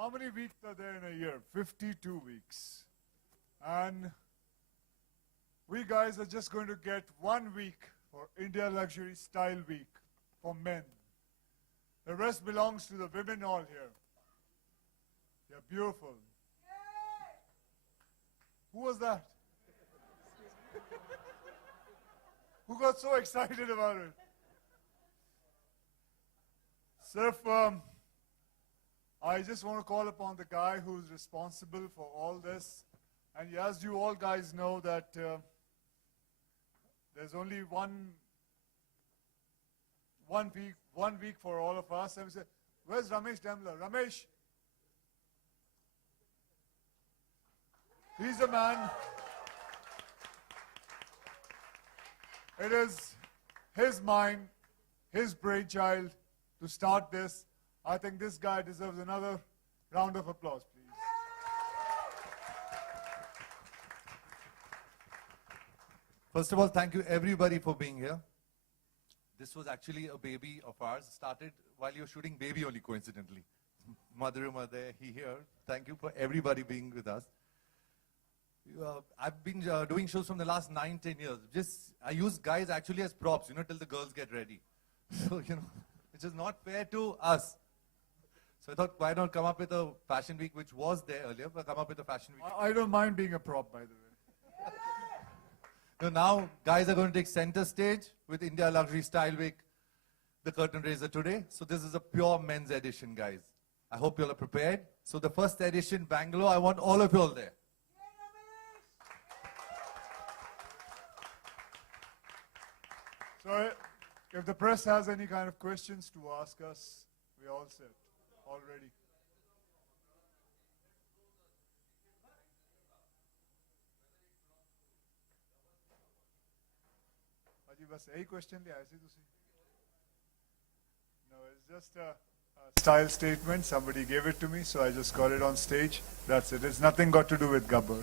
How many weeks are there in a year? 52 weeks. And we guys are just going to get 1 week for India Luxury Style Week for men. The rest belongs to the women all here. They're beautiful. Who was that? Who got so excited about it? Sir, I just want to call upon the guy who's responsible for all this. And as you all guys know that there's only one week for all of us. And we say, where's Ramesh Dembler? Ramesh. He's a man. It is his mind, his brainchild to start this. I think this guy deserves another round of applause, please. First of all, thank you everybody for being here. This was actually a baby of ours. Started while you were shooting Baby only, coincidentally. Madhurima there, he here. Thank you for everybody being with us. I've been doing shows from the last 9-10 years. I use guys actually as props, till the girls get ready. So, it's just not fair to us. So I thought, why not come up with a fashion week, which was there earlier, but come up with a fashion week. I don't mind being a prop, by the way. So now, guys are going to take center stage with India Luxury Style Week, the curtain raiser today. So this is a pure men's edition, guys. I hope you all are prepared. So the first edition, Bangalore, I want all of you all there. So if the press has any kind of questions to ask us, we're all set already. बस यही question लिया ऐसे तुसी No, it's just a style statement. Somebody gave it to me, so I just got it on stage. That's it. It's nothing got to do with Gabbar.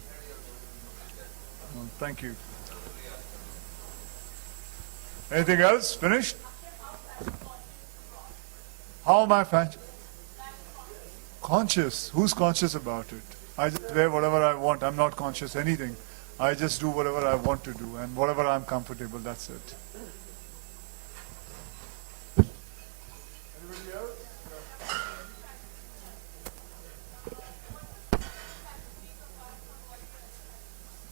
Thank you. Anything else? Finished? How am I conscious? Who's conscious about it? I just wear whatever I want. I'm not conscious anything. I just do whatever I want to do and whatever I'm comfortable, that's it. Anybody else?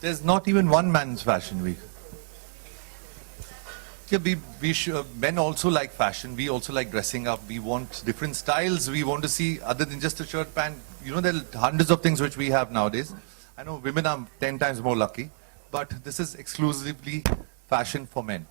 There's not even one man's fashion week. Yeah, men also like fashion. We also like dressing up. We want different styles. We want to see other than just a shirt, pant. There are hundreds of things which we have nowadays. I know women are 10 times more lucky, but this is exclusively fashion for men.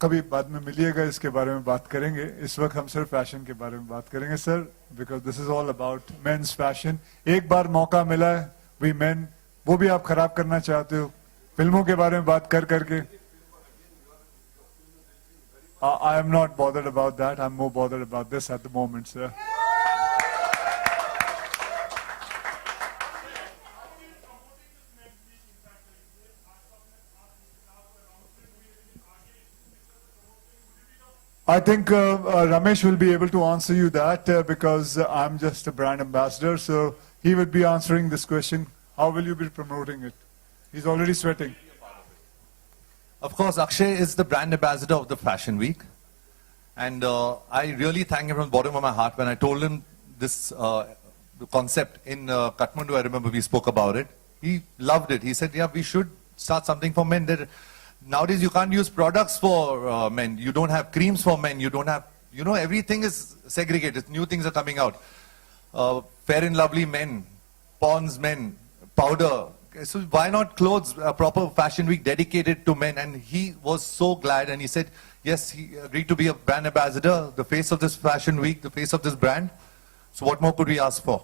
कभी बाद में मिलिएगा इसके बारे में बात करेंगे इस वक्त हम सिर्फ फैशन के बारे में बात करेंगे sir because this is all about men's fashion एक बार मौका मिला है we men वो भी आप खराब करना चाहते हो फिल्मों के बारे में बात करके I am not bothered about that. I'm more bothered about this at the moment, sir. I think Ramesh will be able to answer you that because I'm just a brand ambassador. So he would be answering this question. How will you be promoting it? He's already sweating. Of course, Akshay is the brand ambassador of the Fashion Week. And I really thank him from the bottom of my heart when I told him this concept in Kathmandu. I remember we spoke about it. He loved it. He said, yeah, we should start something for men. Nowadays, you can't use products for men. You don't have creams for men. You don't have, everything is segregated. New things are coming out. Fair and Lovely men, Pond's men, powder. So why not clothes, a proper fashion week dedicated to men? And he was so glad and he said, yes, he agreed to be a brand ambassador, the face of this fashion week, the face of this brand. So what more could we ask for?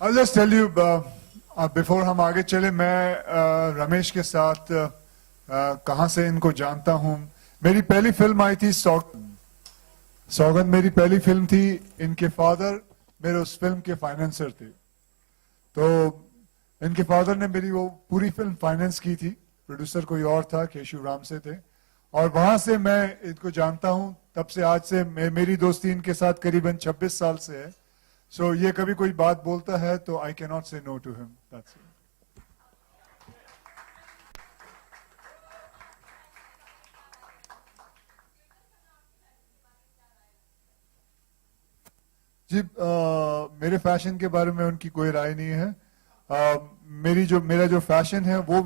I'll just tell you, before हम आगे चले, मैं रमेश के साथ कहाँ से इनको जानता हूँ. मेरी पहली फिल्म आई थी सौगंध मेरी पहली फिल्म थी. इनके फादर मेरे उस फिल्म के फाइनेंसर थे. तो इनके फादर ने मेरी वो पूरी फिल्म फाइनेंस की थी, प्रोड्यूसर कोई और था, केशव राम से थे, और वहां से मैं इनको जानता हूं। तब से आज से मेरी दोस्ती इनके साथ करीबन 26 साल से है। सो ये कभी कोई बात बोलता है तो I can not say no to him, that's it. जी मेरे फैशन के बारे में उनकी कोई राय नहीं है। मेरा जो फैशन है वो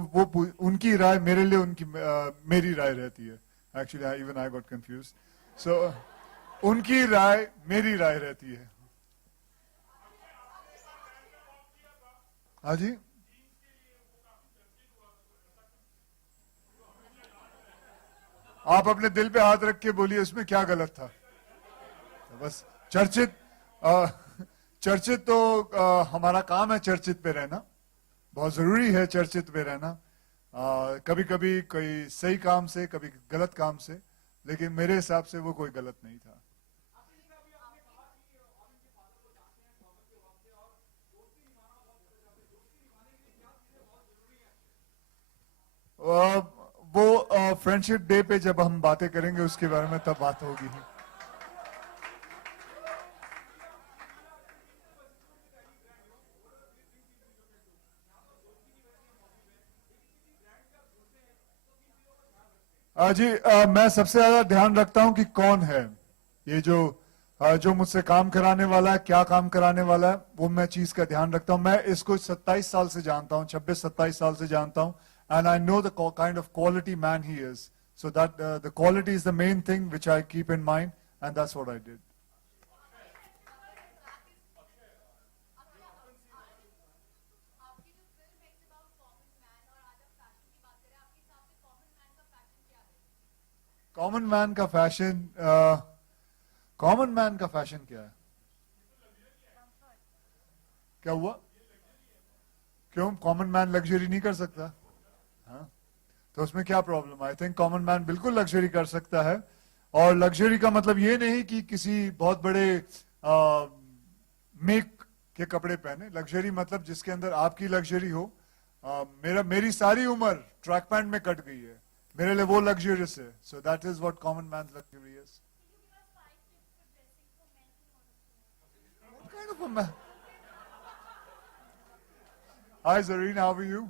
उनकी राय मेरे लिए उनकी मेरी राय रहती है। Actually even I got confuse. So उनकी राय मेरी राय रहती है। हाँ जी, आप अपने दिल पे हाथ रख के बोलिए उसमें क्या गलत था। बस चर्चित चर्चित तो हमारा काम है, चर्चित पे रहना बहुत जरूरी है, चर्चित पे रहना। कभी कभी कोई सही काम से, कभी गलत काम से, लेकिन मेरे हिसाब से वो कोई गलत नहीं था। वो फ्रेंडशिप डे पे जब हम बातें करेंगे उसके बारे में, तब बात होगी। जी मैं सबसे ज्यादा ध्यान रखता हूं कि कौन है ये जो मुझसे काम कराने वाला है, क्या काम कराने वाला है, वो मैं चीज का ध्यान रखता हूं। मैं इसको 27 साल से जानता हूं, 26-27 साल से जानता हूं, and I know the kind of quality man he is, so that the quality is the main thing which I keep in mind, and that's what I did. Common man का फैशन, कॉमन मैन का fashion क्या है? क्या हुआ? क्यों common man luxury नहीं कर सकता? हाँ, तो उसमें क्या problem? I think common man बिल्कुल लग्जरी कर सकता है। और लग्जरी का मतलब ये नहीं कि किसी बहुत बड़े मेक के कपड़े पहने। लग्जरी मतलब जिसके अंदर आपकी लग्जरी हो। मेरी सारी उम्र ट्रैक पैंट में कट गई है, मेरे लिए वो लग्जरियस है। So that is what common man luxury is. What kind of a man? Hi Zareen, how are you?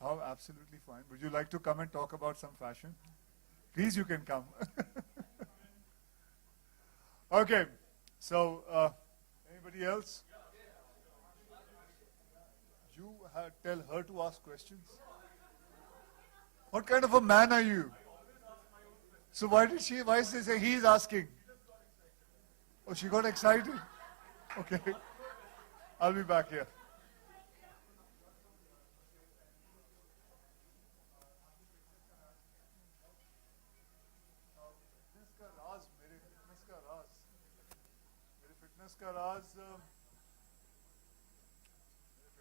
Oh, absolutely fine. Would you like to come and talk about some fashion? Please, you can come. Okay, so anybody else? You tell her to ask questions. What kind of a man are you? So why did she? Why is she say he is asking? Oh, she got excited. Okay, I'll be back here.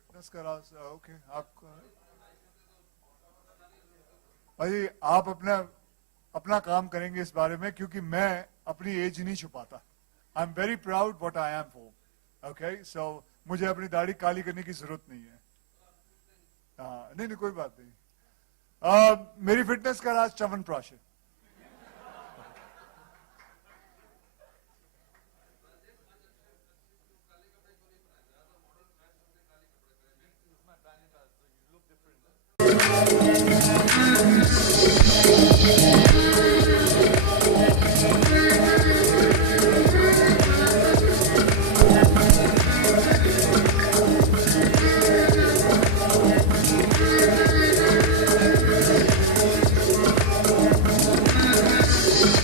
Fitness का राज okay. आप भाई आप अपना अपना काम करेंगे इस बारे में, क्योंकि मैं अपनी एज नहीं छुपाता। I am very proud what I am for. Okay, so मुझे अपनी दाढ़ी काली करने की जरूरत नहीं है। हाँ, नहीं कोई बात नहीं। मेरी फिटनेस का राज च्यवनप्राश है।